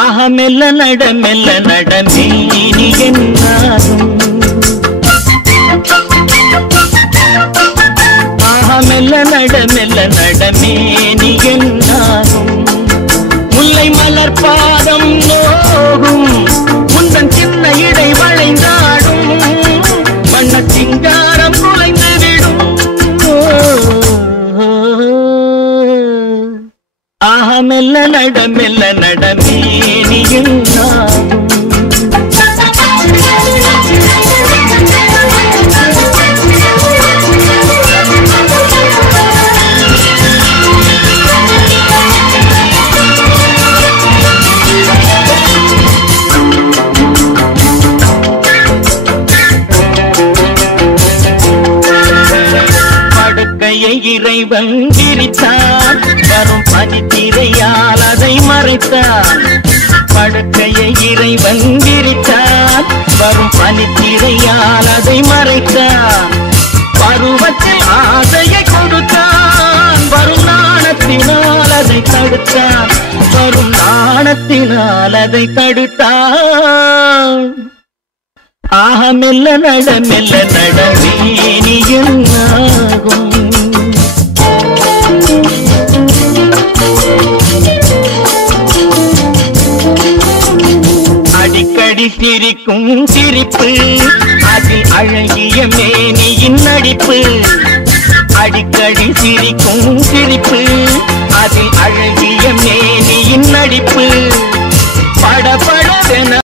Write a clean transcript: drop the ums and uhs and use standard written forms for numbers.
ஆஹா மெல்ல நட மேனி என்னாகும். ஆஹா மெல்ல நட மேனி என்னாகும். முல்லை மலர் பாதம் நோகும் முந்தன் சின்ன இடை வளைந்தாடும். வண்ண சிங்காரம் குலைந்து விடும். ஆஹா மெல்ல நட மேனி என்னாகும். படுக்கையை இறைவன் விரித்தான், வரும் பனித்திரையால் அதை மறைத்தான். படுக்கையை இறைவன் விரித்தான், வரும் பனித்திரையால் அதை மறைத்தான். பருவத்தில் ஆசையை கொடுத்தான், வரும் நாணத்தினால் அதை தடுத்தான். வரும் நாணத்தினால் அதை தடுத்தான். ஆஹா மெல்ல நட மேனி என்னாகும். அடிக்கடி சிரிக்கும் சிரிப்பு, அதில் அழகிய மேனியின் நடிப்பு. அடிக்கடி சிரிக்கும் சிரிப்பு, அதில் அழகிய மேனியின் நடிப்பு. படபடவென